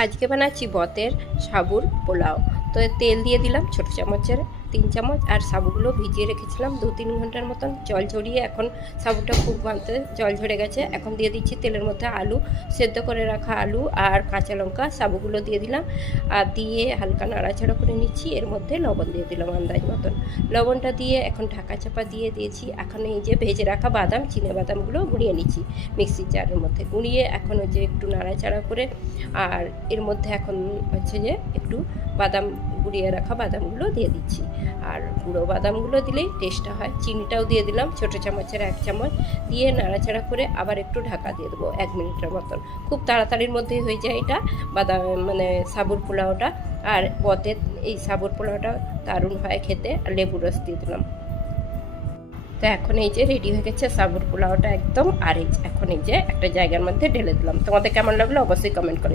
আজকে বানাচ্ছি বতের সাবুর পোলাও। তো তেল দিয়ে দিলাম ছোটো চামচের 3 চামচ, আর সাবুগুলো ভিজিয়ে রেখেছিলাম 2-3 ঘন্টার মতন জল ঝরিয়ে। এখন সাবুটা খুব ভালতে জল ঝরে গেছে। এখন দিয়ে দিচ্ছি তেলের মধ্যে আলু, সেদ্ধ করে রাখা আলু আর কাঁচা লঙ্কা। সাবুগুলো দিয়ে দিলাম আর দিয়ে হালকা নাড়াচাড়া করে নিচ্ছি। এর মধ্যে লবণ দিয়ে দিলাম আন্দাজ মতন। লবণটা দিয়ে এখন ঢাকা চাপা দিয়ে দিয়েছি। এখন এই যে ভেজে রাখা বাদাম, চিনে বাদামগুলো গুঁড়িয়ে নিচ্ছি মিক্সির জারের মধ্যে। গুঁড়িয়ে এখন ওই যে একটু নাড়াচাড়া করে, আর এর মধ্যে এখন হচ্ছে যে একটু বাদাম, গুঁড়িয়ে রাখা বাদামগুলো দিয়ে দিচ্ছি। আর গুঁড়ো বাদামগুলো দিলেই টেস্টটা হয়। চিনিটাও দিয়ে দিলাম ছোটো চামচের 1 চামচ, দিয়ে নাড়াচাড়া করে আবার একটু ঢাকা দিয়ে দেবো 1 মিনিটের মতন। খুব তাড়াতাড়ির মধ্যেই হয়ে যায় এটা বাদাম মানে সাবুর পোলাওটা। আর বতের এই সাবুর পোলাওটা দারুণ হয় খেতে। আর লেবু রস দিয়ে দিলাম। তো এখন এই যে রেডি হয়ে গেছে সাবুর পোলাওটা একদম। আর এই এখন এই যে একটা জায়গার মধ্যে ঢেলে দিলাম। তোমাদের কেমন লাগলো অবশ্যই কমেন্ট করে।